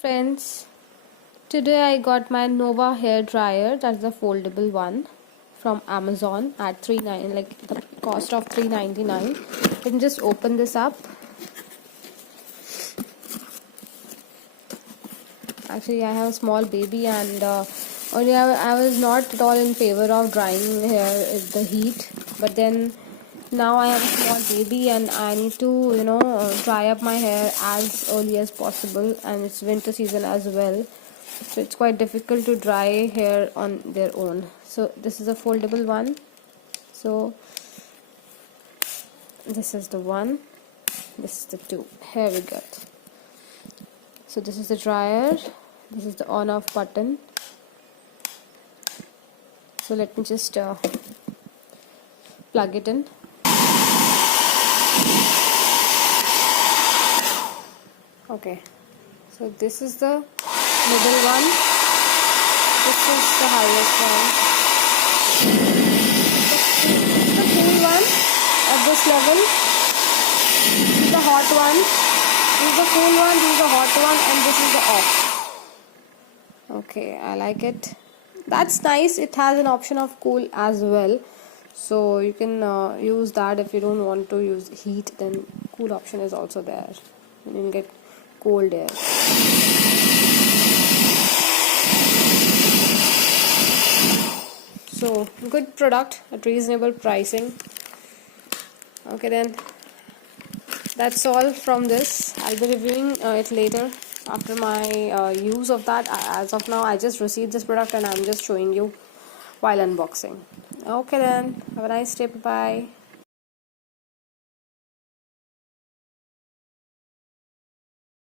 Friends, today I got my Nova hair dryer. That's the foldable one from Amazon at 3.9, like the cost of 3.99. You can just open this up. Actually, I have a small baby, and earlier I was not at all in favor of drying hair in the heat, but then now I have a small baby and I need to dry up my hair as early as possible, and it's winter season as well, so it's quite difficult to dry hair on their own. So this is a foldable one. So this is the one, this is the two. Here we go. So this is the dryer, this is the on off button. So let me just plug it in. Okay, so this is the middle one, this is the highest one. This is the cool one at this level, this is the hot one, this is the cool one, this is the hot one, and this is the off. Okay, I like it. That's nice. It has an option of cool as well, so you can use that. If you don't want to use heat, then cool option is also there. You can get cold air. So good product at reasonable pricing. Okay, then that's all from this. I'll be reviewing it later after my use of that. As of now, I just received this product and I'm just showing you while unboxing. Okay then, have a nice day. Bye bye.